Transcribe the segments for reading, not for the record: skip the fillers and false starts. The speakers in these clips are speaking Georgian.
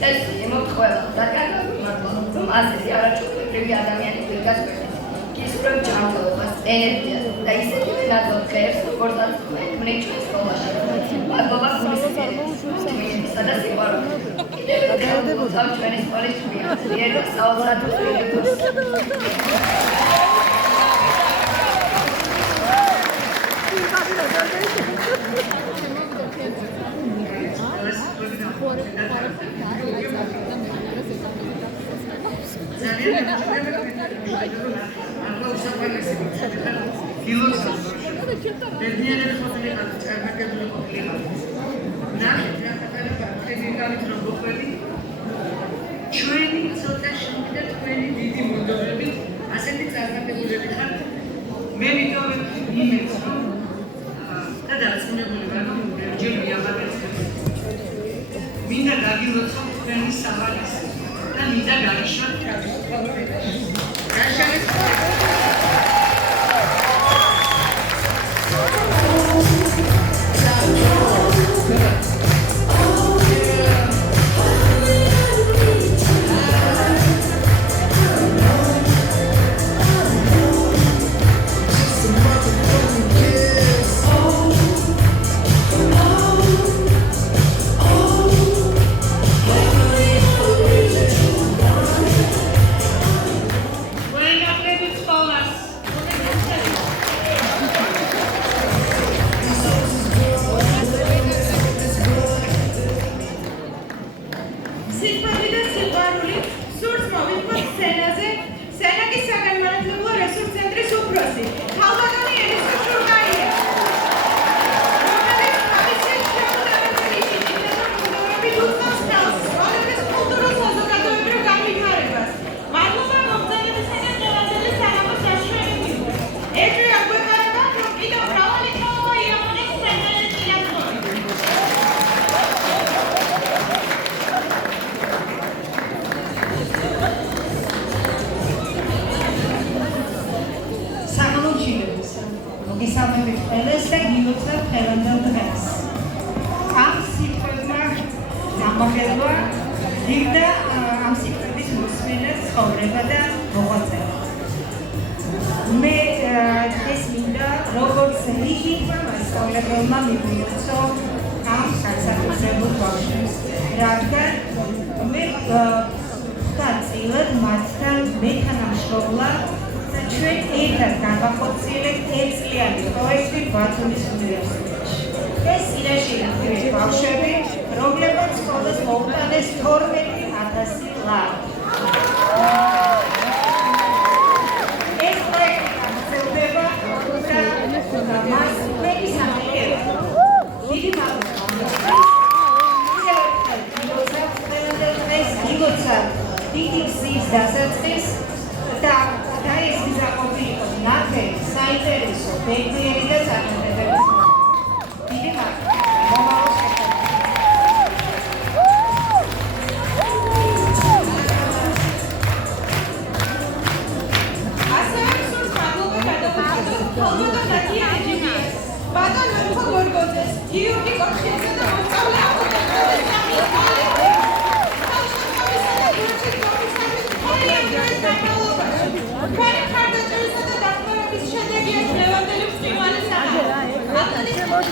წესი ემოთხოვება რადგან რომ ასეთი არაჩვეულებრივი ადამიანი გასვენებს გისურვებ ჯანმრთელობას, ენერგიას და ისეთივე ნაკლებ დღეებს, როგორცაც თქვენ ჩვენს სკოლაში. მადლობა გულისხმობისა და სიყვარულით. კიდევ ერთხელ გულწავთ ჩვენი სკოლის ძლიერ და საოცრად უსწრებულს. ჩვენი ცოტა შემიძლია თქვენი დიდი მონდომებით ასეთი წარმატებულები ხართ. მე ვიტოვებ იმედს, რომ და დარწმუნებული ვარ, რომ ბევრჯერ მიაბარეთ. მინდა გაგილოცოთ თქვენი სავალისი და მინდა გაგიშვათ თავისუფლებაში.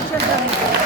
Thank you.